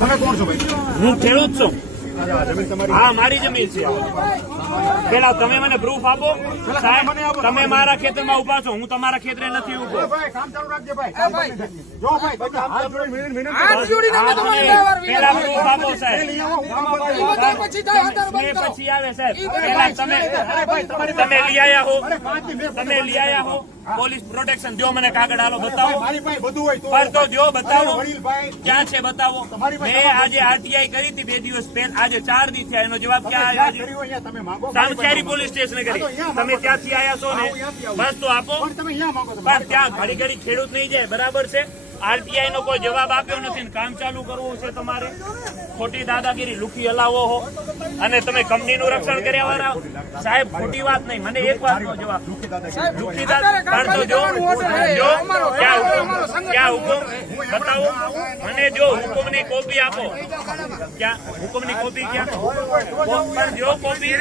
તમે કોણ છો ભાઈ? હું ખેડૂત છું. જમીન તમારી? હા, મારી જમીન છે. પેલા તમે મને પ્રૂફ આપો. સાહેબ, તમે મારા ખેતરમાં ઉભા છો, હું તમારા ખેતરે નથી ઉભો. ભાઈ કામ ચાલુ રાખજે ભાઈ. જો ભાઈ બધા હાથ જોડીને વિનંતી પેલા પ્રૂફ આપો સાહેબ. લઈ આવો, હું કામ કરતો. મેં પછી આવે સાહેબ. પેલા તમે લઈ આયા હો. અરે 5 થી મેં તમે લઈ આયા હો. પોલીસ પ્રોટેક્શન દો, મને કાગળ હાલો બતાવો. મારી પાસે બધું હોય પર તો દો, બતાવો. વડીલભાઈ ક્યાં છે બતાવો. મેં આજે આરટીઆઈ કરી હતી 2 દિવસ પહેલા, આજે 4 દી થયા. એનો જવાબ ક્યાં આવ્યો છે? કર્યું અહીંયા તમે માંગો. સામખિયારી પોલીસ સ્ટેશને કરી. તમે ત્યાંથી આયા છો ને, બસ તો આપો. પણ તમે અહીંયા માંગો છો. પણ ત્યાં ઘડી ઘડી ખેડૂત નહીં જાય, બરાબર છે. આરટીઆઈ નો કોઈ જવાબ આપ્યો નથી ને કામ ચાલુ કરવું છે તમારે. ખોટી દાદાગીરી લુખી હલાવો હો અને તમે કંપનીનું રક્ષણ કર્યા વાળા. સાહેબ, ખોટી વાત નહીં, મને એક વાતનો જવાબ. લુખી દાદા ક્યાં હુકમ બતાવો મને. જો હુકમની કોપી આપો. ક્યાં હુકમની કોપી? ક્યાં પણ જો કોપી